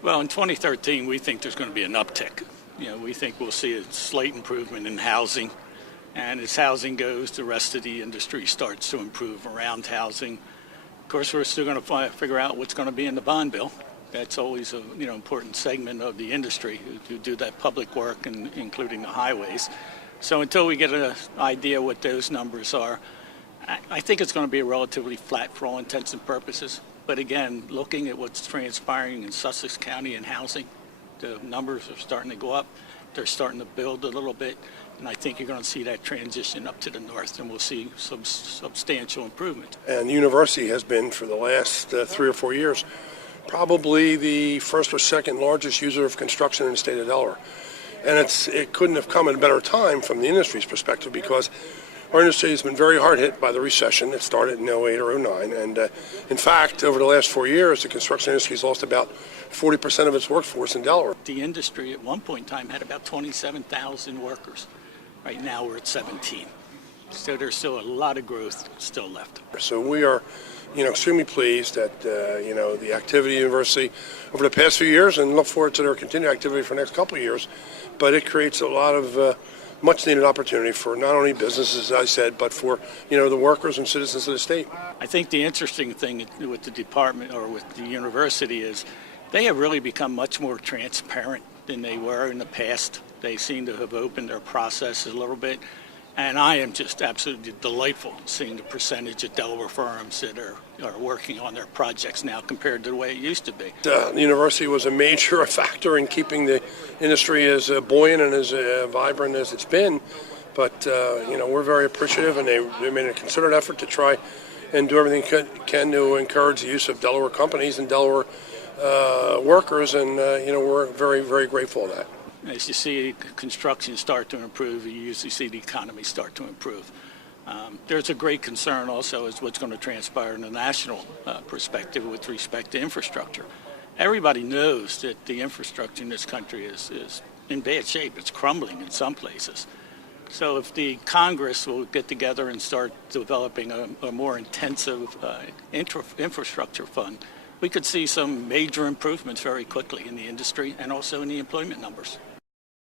Well, in 2013, we think there's going to be an uptick. We think we'll see a slight improvement in housing. And as housing goes, the rest of the industry starts to improve around housing. Of course, we're still going to figure out what's going to be in the bond bill. That's always a important segment of the industry who do that public work, and including the highways. So until we get an idea what those numbers are, I think it's going to be relatively flat for all intents and purposes. But again, looking at what's transpiring in Sussex County and housing, the numbers are starting to go up. They're starting to build a little bit. And I think you're going to see that transition up to the north, and we'll see some substantial improvement. And the university has been, for the last 3 or 4 years, probably the first or second largest user of construction in the state of Delaware. And it couldn't have come at a better time from the industry's perspective, because our industry has been very hard hit by the recession that started in 08 or 09. And in fact, over the last 4 years, the construction industry has lost about 40% of its workforce in Delaware. The industry at one point in time had about 27,000 workers. Right now we're at 17. So there's still a lot of growth still left. So we are, extremely pleased that, the activity of the university over the past few years, and look forward to their continued activity for the next couple of years. But it creates a lot of much needed opportunity for not only businesses, as I said, but for, the workers and citizens of the state. I think the interesting thing with the department or with the university is they have really become much more transparent than they were in the past. They seem to have opened their processes a little bit. And I am just absolutely delightful seeing the percentage of Delaware firms that are working on their projects now compared to the way it used to be. The university was a major factor in keeping the industry as buoyant and as vibrant as it's been. But, we're very appreciative, and they made a concerted effort to try and do everything they can to encourage the use of Delaware companies and Delaware workers. And, we're very, very grateful for that. As you see construction start to improve, you usually see the economy start to improve. There's a great concern also as what's going to transpire in the national perspective with respect to infrastructure. Everybody knows that the infrastructure in this country is in bad shape. It's crumbling in some places. So if the Congress will get together and start developing a more intensive infrastructure fund, we could see some major improvements very quickly in the industry and also in the employment numbers.